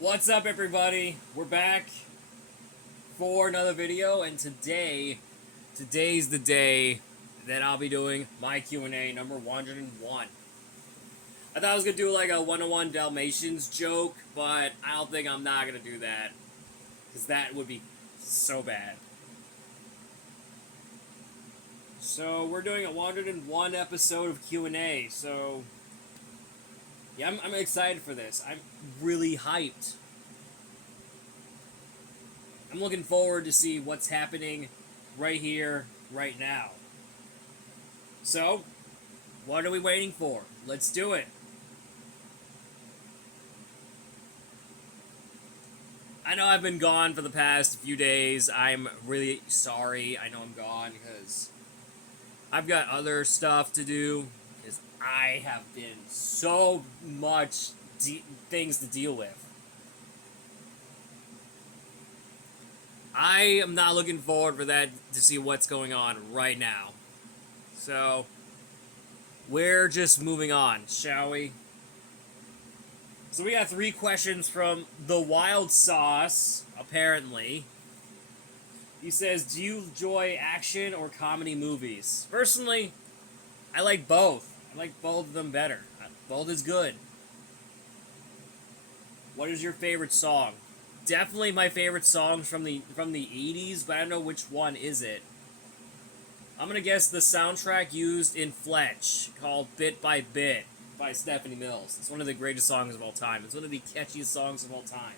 What's up, everybody? We're back for another video, and today's the day that I'll be doing my Q&A number 101. I thought I was gonna do like a 101 Dalmatians joke, but I don't think I'm not gonna do that, because that would be so bad. So we're doing a 101 episode of Q&A. So yeah, I'm excited for this. I'm really hyped. I'm looking forward to see what's happening right here, right now. So, what are we waiting for? Let's do it. I know I've been gone for the past few days. I'm really sorry. I know I'm gone because I've got other stuff to do. Because I have been so much things to deal with. I am not looking forward for that to see what's going on right now. So, we're just moving on, shall we? So we got 3 questions from the Wild Sauce, apparently. He says, do you enjoy action or comedy movies? Personally, I like both. I like both of them better. Both is good. What is your favorite song? Definitely my favorite songs from the 80s, but I don't know which one is it. I'm gonna guess the soundtrack used in Fletch, called Bit by Bit by Stephanie Mills. It's one of the greatest songs of all time. It's one of the catchiest songs of all time.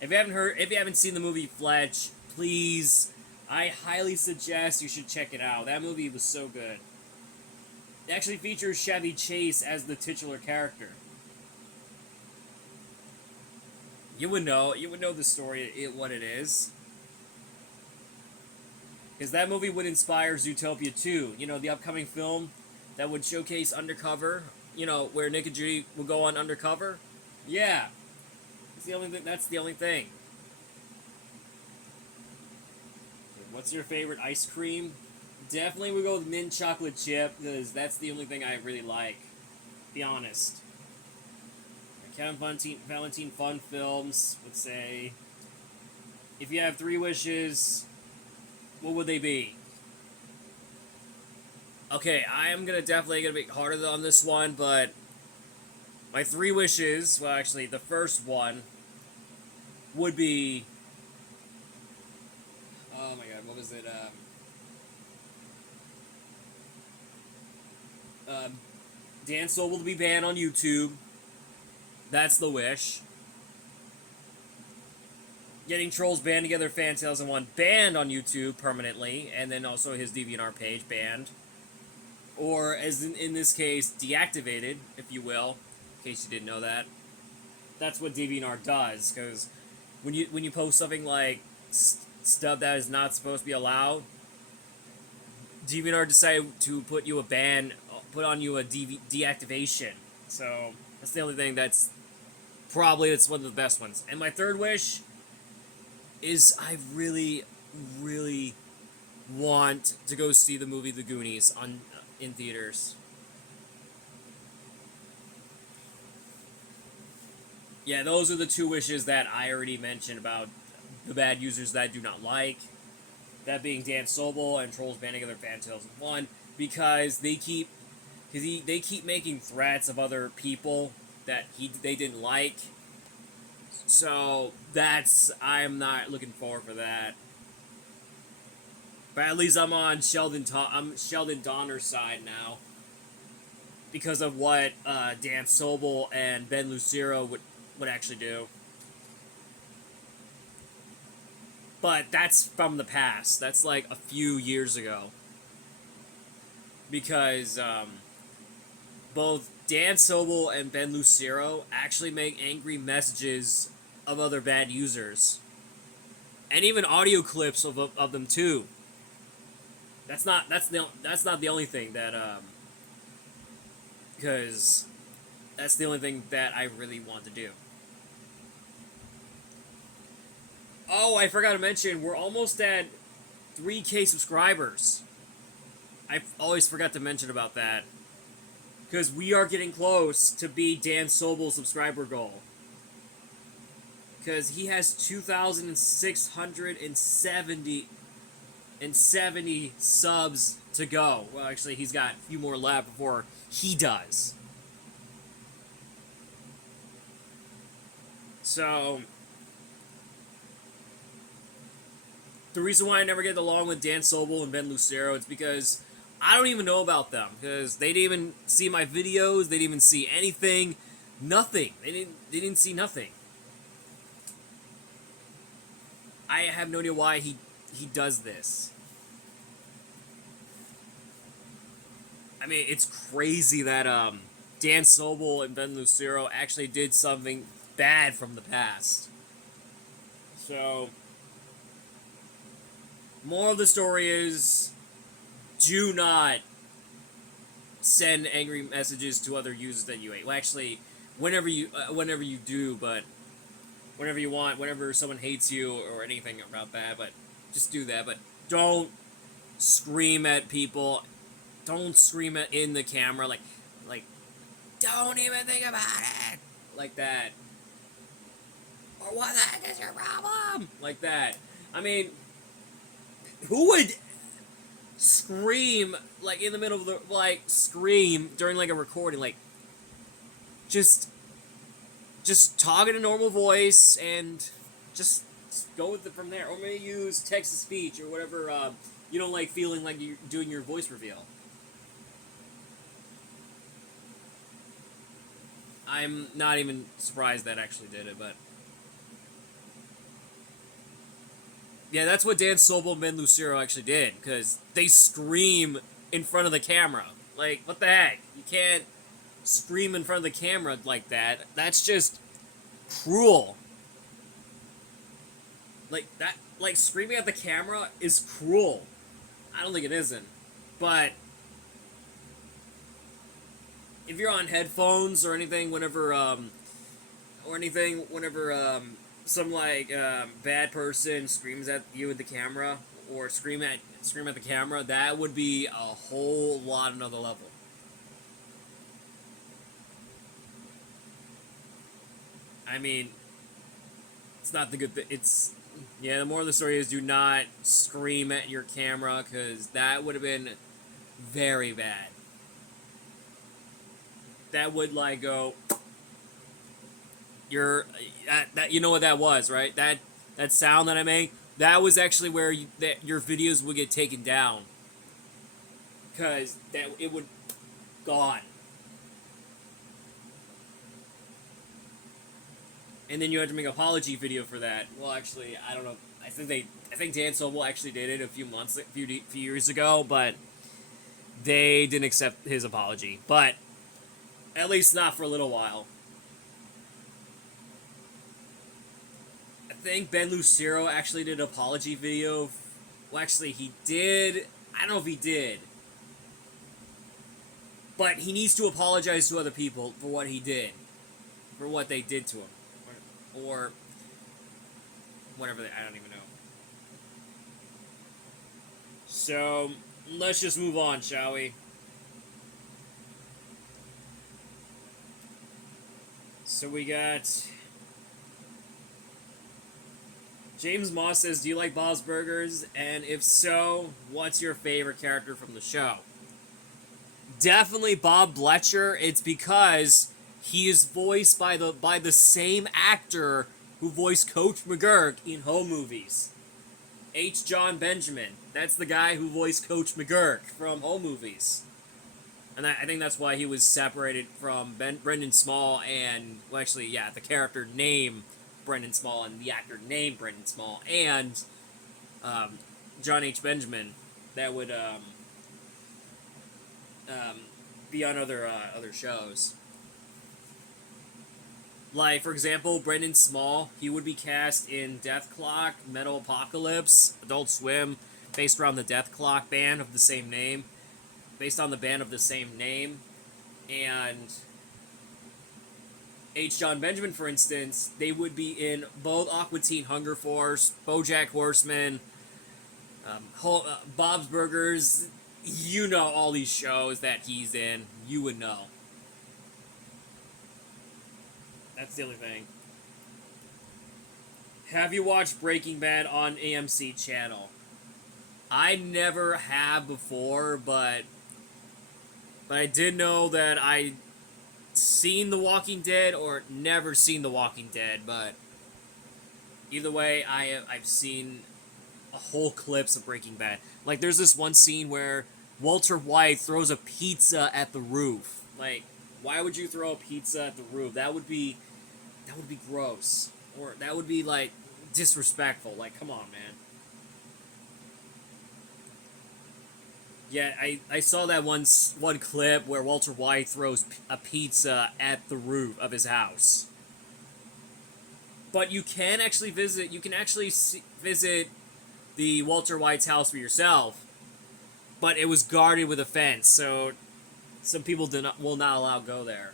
If you haven't seen the movie Fletch, please, I highly suggest you should check it out. That movie was so good. It actually features Chevy Chase as the titular character. You would know the story, what it is. Because that movie would inspire Zootopia 2, you know, the upcoming film that would showcase undercover, you know, where Nick and Judy will go on undercover. Yeah. That's the only thing. What's your favorite ice cream? Definitely we go with mint chocolate chip, because that's the only thing I really like. Be honest. Kevin Valentine Fun Films would say, if you have 3 wishes, what would they be? Okay, I am definitely gonna be harder on this one, but my 3 wishes, well, actually, the first one would be, oh my god, what was it? Dan Sobel to be banned on YouTube. That's the wish. Getting Trolls Band Together Fan 2001 banned on YouTube permanently, and then also his DeviantArt page banned. Or, as in this case, deactivated, if you will, in case you didn't know that. That's what DeviantArt does, because when you post something like stuff that is not supposed to be allowed, DeviantArt decided to put on you a deactivation. So that's the only thing that's one of the best ones. And my third wish is I really, really want to go see the movie The Goonies in theaters. Yeah, those are the 2 wishes that I already mentioned about the bad users that I do not like. That being Dan Sobel and Trolls Band Together Fan 2001, because they keep making threats of other people that they didn't like. So I'm not looking forward for that. But at least I'm on Sheldon Donner's side now, because of what Dan Sobel and Ben Lucero would actually do. But that's from the past. That's like a few years ago. Because both Dan Sobel and Ben Lucero actually make angry messages of other bad users. And even audio clips of them too. That's not the only thing that because that's the only thing that I really want to do. Oh, I forgot to mention, we're almost at 3K subscribers. I always forgot to mention about that. Because we are getting close to beat Dan Sobel's subscriber goal. because he has 2,670 subs to go. Well, actually, he's got a few more left before he does. So, the reason why I never get along with Dan Sobel and Ben Lucero is because I don't even know about them, because they didn't even see my videos, they didn't even see anything, nothing. They didn't see nothing. I have no idea why he does this. I mean, it's crazy that Dan Sobel and Ben Lucero actually did something bad from the past. So, moral of the story is, do not send angry messages to other users that you hate. Well, actually, whenever you do, but whenever you want, whenever someone hates you or anything about that, but just do that. But don't scream at people. Don't scream in the camera like, don't even think about it, like that. Or what the heck is your problem? Like that. I mean, who would scream like in the middle of the scream during like a recording, like just talk in a normal voice and just go with it from there, or maybe use text to speech or whatever you don't like feeling like you're doing your voice reveal. I'm not even surprised that actually did it, but yeah, that's what Dan Sobel and Ben Lucero actually did, because they scream in front of the camera. Like, what the heck? You can't scream in front of the camera like that. That's just cruel. Like screaming at the camera is cruel. I don't think it isn't. But if you're on headphones or anything, whenever some bad person screams at you at the camera, or scream at the camera, that would be a whole lot another level. I mean, it's not the good thing. The moral of the story is, do not scream at your camera, because that would have been very bad. That would go. You know what that was, right? That sound that I made, that was actually where your videos would get taken down, because it would gone, and then you had to make an apology video for that. Well, actually, I don't know. I think Dan Sobel actually did it a few years ago, but they didn't accept his apology. But at least not for a little while. I think Ben Lucero actually did an apology video. Well, actually, he did. I don't know if he did. But he needs to apologize to other people for what he did. For what they did to him. Or whatever, I don't even know. So, let's just move on, shall we? So we got James Moss says, do you like Bob's Burgers? And if so, what's your favorite character from the show? Definitely Bob Bletcher. It's because he is voiced by the same actor who voiced Coach McGurk in home movies. H. John Benjamin. That's the guy who voiced Coach McGurk from home movies. And I think that's why he was separated from Brendan Small and, well, actually, yeah, the character named Brendan Small and the actor named Brendan Small and John H. Benjamin. That would be on other shows. Like, for example, Brendan Small, he would be cast in Death Clock, Metal Apocalypse, Adult Swim, based around the Death Clock band of the same name. And H. John Benjamin, for instance, they would be in both Aqua Teen Hunger Force, BoJack Horseman, Bob's Burgers. You know all these shows that he's in. You would know. That's the only thing. Have you watched Breaking Bad on AMC channel? I never have before, but I did know that I seen The Walking Dead or never seen The Walking Dead, but either way, I've seen a whole clips of Breaking Bad. Like there's this one scene where Walter White throws a pizza at the roof. Like, why would you throw a pizza at the roof? That would be gross. Or that would be like disrespectful. Like, come on, man. Yeah, I saw that one clip where Walter White throws a pizza at the roof of his house. But you can actually visit. You can actually visit the Walter White's house for yourself. But it was guarded with a fence, so some people will not allow go there.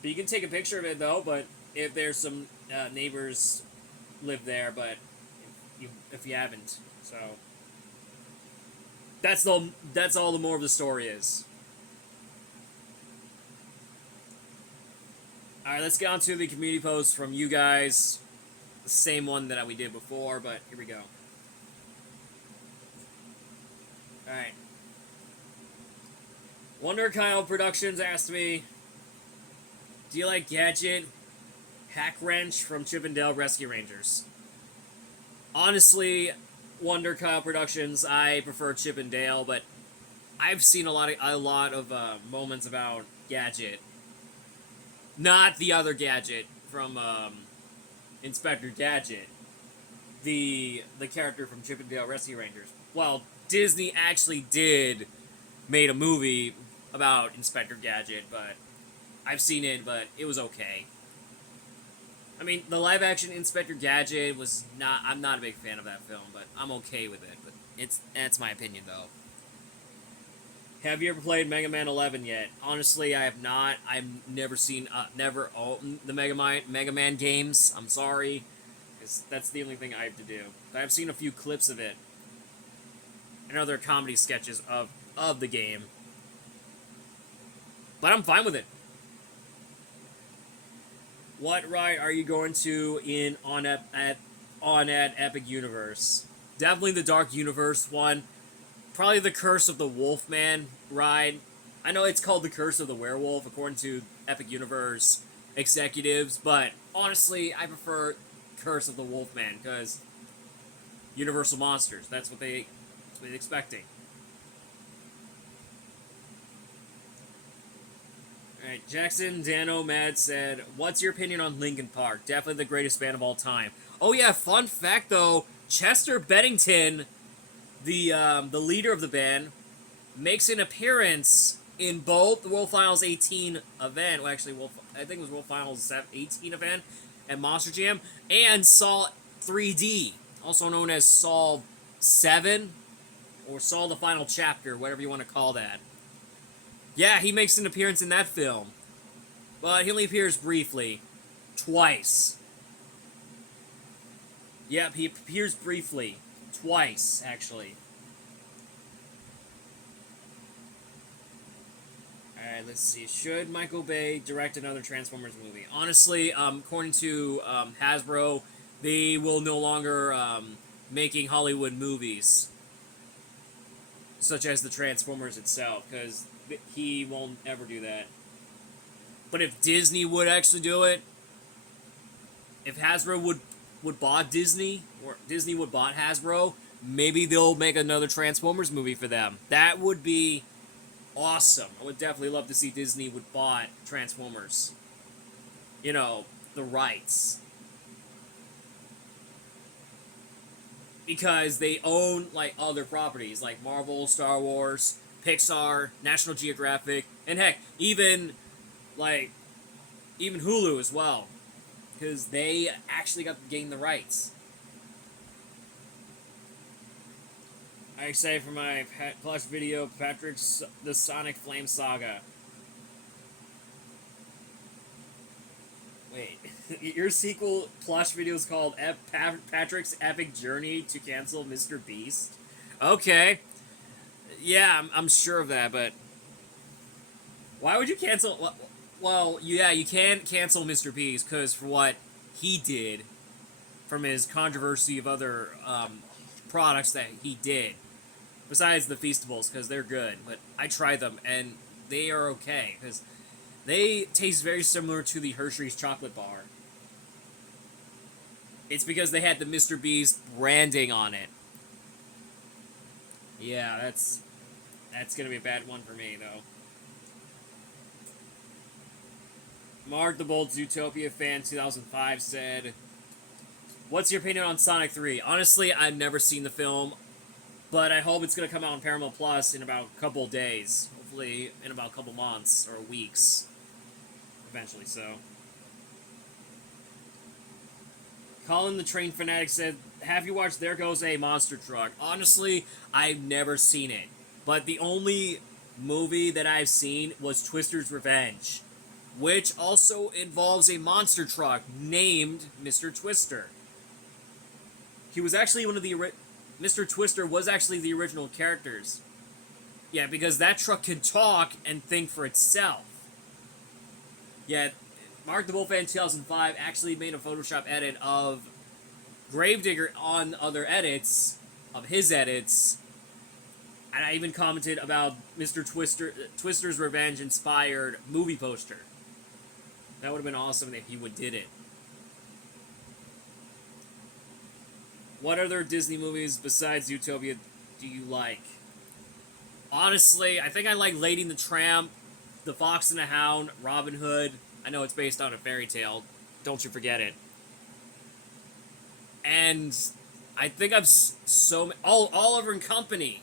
But you can take a picture of it though. But if there's some neighbors live there, but if you haven't, so that's all the more of the story is. All right, let's get on to the community post from you guys. The same one that we did before, but here we go. All right. Wonder Kyle Productions asked me, do you like Gadget Hack Wrench from Chip and Dale Rescue Rangers? Honestly, Wonder Kyle Productions, I prefer Chip and Dale, but I've seen a lot of moments about Gadget. Not the other Gadget from Inspector Gadget, the character from Chip and Dale Rescue Rangers. Well, Disney actually did made a movie about Inspector Gadget, but I've seen it, but it was okay. I mean, the live-action Inspector Gadget was not... I'm not a big fan of that film, but I'm okay with it. But that's my opinion, though. Have you ever played Mega Man 11 yet? Honestly, I have not. I've never seen... never owned the Mega Man games. I'm sorry. Because that's the only thing I have to do. But I've seen a few clips of it. And other comedy sketches of the game. But I'm fine with it. What ride are you going to at Epic Universe? Definitely the Dark Universe one. Probably the Curse of the Wolfman ride. I know it's called the Curse of the Werewolf according to Epic Universe executives, but honestly, I prefer Curse of the Wolfman because Universal Monsters. That's what they're expecting. Alright, Jackson Dano Mad said, what's your opinion on Linkin Park? Definitely the greatest band of all time. Oh yeah, fun fact though, Chester Bennington, the leader of the band, makes an appearance in both the World Finals 18 event, well actually, I think it was World Finals 18 event, at Monster Jam, and Saw 3D, also known as Saw 7, or Saw the Final Chapter, whatever you want to call that. Yeah, he makes an appearance in that film. But he only appears briefly. Twice. Yep, he appears briefly. Twice, actually. Alright, let's see. Should Michael Bay direct another Transformers movie? Honestly, according to Hasbro, they will no longer making Hollywood movies. Such as the Transformers itself, because he won't ever do that. But if Disney would actually do it, if Hasbro would bought Disney, or Disney would bought Hasbro, maybe they'll make another Transformers movie for them. That would be awesome. I would definitely love to see Disney would bought Transformers. You know, the rights. Because they own, like, other properties, like Marvel, Star Wars, Pixar, National Geographic, and heck, even Hulu as well. Because they actually got to gain the rights. I'm excited for my Plush video, Patrick's The Sonic Flame Saga. Wait, your sequel Plush video is called Patrick's Epic Journey to Cancel Mr. Beast? Okay. Yeah, I'm sure of that, but why would you cancel... Well, yeah, you can cancel Mr. Beast, because for what? he did from his controversy of other products that he did, besides the Feastables, because they're good. But I tried them, and they are okay, because they taste very similar to the Hershey's chocolate bar. It's because they had the Mr. Beast branding on it. Yeah, that's gonna be a bad one for me, though. Mark the Bold Zootopia fan 2005 said, "What's your opinion on Sonic 3? Honestly, I've never seen the film, but I hope it's gonna come out on Paramount Plus in about a couple days. Hopefully in about a couple months or weeks. Eventually, so." Colin the Train Fanatic said, "Have you watched There Goes a Monster Truck?" Honestly, I've never seen it. But the only movie that I've seen was Twister's Revenge, which also involves a monster truck named Mr. Twister. He was actually one of the... Mr. Twister was actually the original characters. Yeah, because that truck can talk and think for itself. Yeah, Mark the Bullfan 2005 actually made a Photoshop edit of Gravedigger on other edits, of his edits, and I even commented about Mr. Twister's Revenge inspired movie poster. That would have been awesome if he did it. What other Disney movies besides Zootopia do you like? Honestly, I think I like Lady and the Tramp, The Fox and the Hound, Robin Hood. I know it's based on a fairy tale. Don't you forget it. And I think I've Oliver and Company,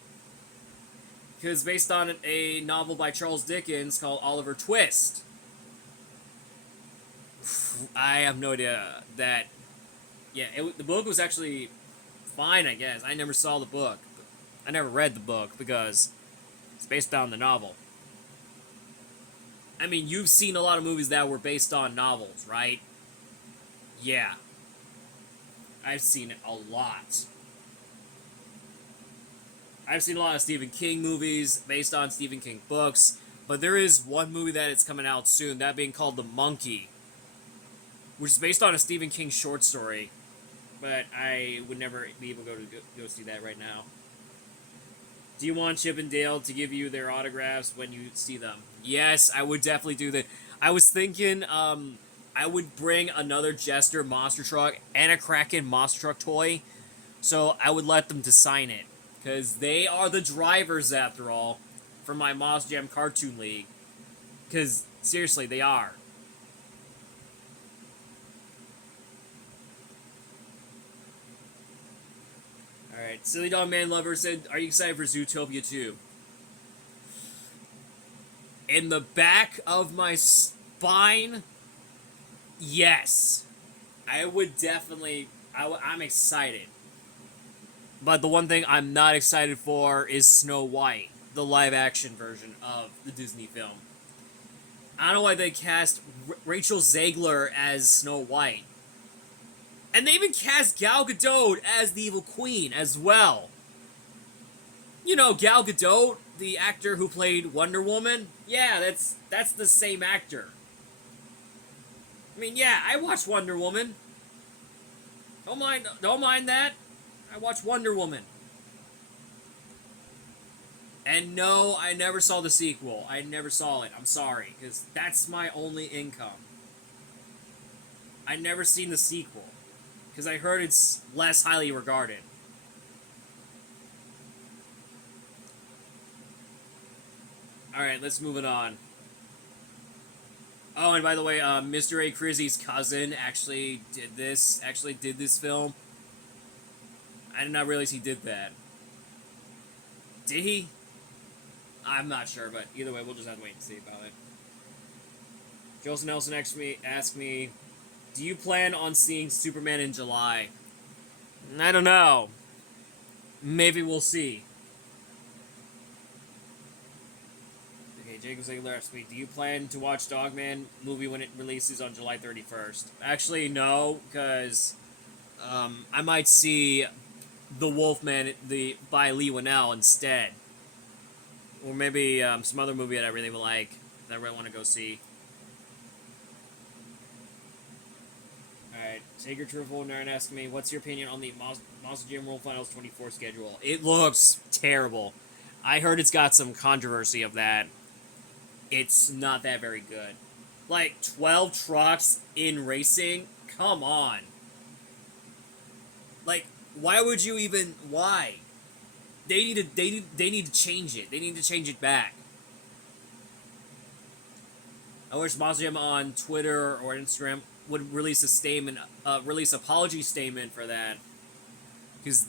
because it's based on a novel by Charles Dickens called Oliver Twist. I have no idea that. Yeah, the book was actually fine, I guess. I never saw the book. I never read the book because it's based on the novel. I mean, you've seen a lot of movies that were based on novels, right? Yeah. I've seen it a lot. I've seen a lot of Stephen King movies based on Stephen King books, but there is one movie that is coming out soon, that being called The Monkey, which is based on a Stephen King short story, but I would never be able to go see that right now. Do you want Chip and Dale to give you their autographs when you see them? Yes, I would definitely do that. I was thinking, I would bring another Jester Monster Truck and a Kraken Monster Truck toy, so I would let them to sign it, because they are the drivers, after all, for my Moss Jam Cartoon League. Because, seriously, they are. Alright, Silly Dog Man Lover said, "Are you excited for Zootopia 2? In the back of my spine, yes. I would definitely... I'm excited. But the one thing I'm not excited for is Snow White, the live-action version of the Disney film. I don't know why they cast Rachel Zegler as Snow White. And they even cast Gal Gadot as the evil queen as well. You know, Gal Gadot, the actor who played Wonder Woman? Yeah, that's the same actor. I mean, yeah, I watched Wonder Woman. Don't mind that. I watched Wonder Woman. And no, I never saw the sequel. I never saw it. I'm sorry, because that's my only income. I never seen the sequel, because I heard it's less highly regarded. Alright, let's move it on. Oh, and by the way, Mr. A. Crizzy's cousin actually did this film. I did not realize he did that. Did he? I'm not sure, but either way, we'll just have to wait and see about it. Joseph Nelson asked me, "Do you plan on seeing Superman in July?" I don't know. Maybe we'll see. Okay, Jacob Ziegler asked me, "Do you plan to watch Dogman movie when it releases on July 31st? Actually, no, because I might see The Wolfman by Lee Winnell instead. Or maybe some other movie that I really like, that I really want to go see. Alright. Sacred Truthful Nerd asking me, what's your opinion on the Monster Jam World Finals 24 schedule? It looks terrible. I heard it's got some controversy of that. It's not that very good. Like, 12 trucks in racing? Come on. Like, why would you even... Why? They need to change it. They need to change it back. I wish Monster Jam on Twitter or Instagram would release a statement, release apology statement for that, because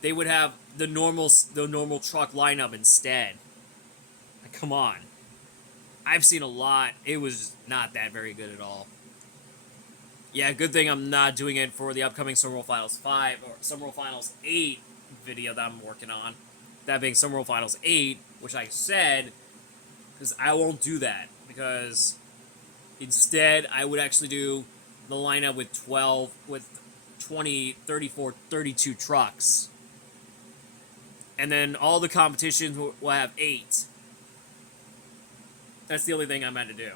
they would have the normal truck lineup instead. Like, come on, I've seen a lot. It was not that very good at all. Yeah, good thing I'm not doing it for the upcoming Summer World Finals 5 or Summer World Finals 8 video that I'm working on. That being Summer World Finals 8, which I said, because I won't do that. Because instead, I would actually do the lineup with 20, 34, 32 trucks. And then all the competitions will have 8. That's the only thing I'm meant to do.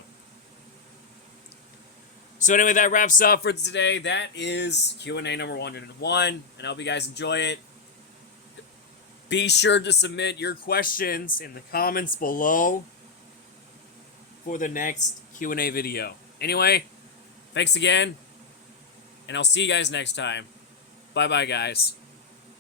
So anyway, that wraps up for today. That is Q&A number 101, and I hope you guys enjoy it. Be sure to submit your questions in the comments below for the next Q&A video. Anyway, thanks again, and I'll see you guys next time. Bye-bye, guys.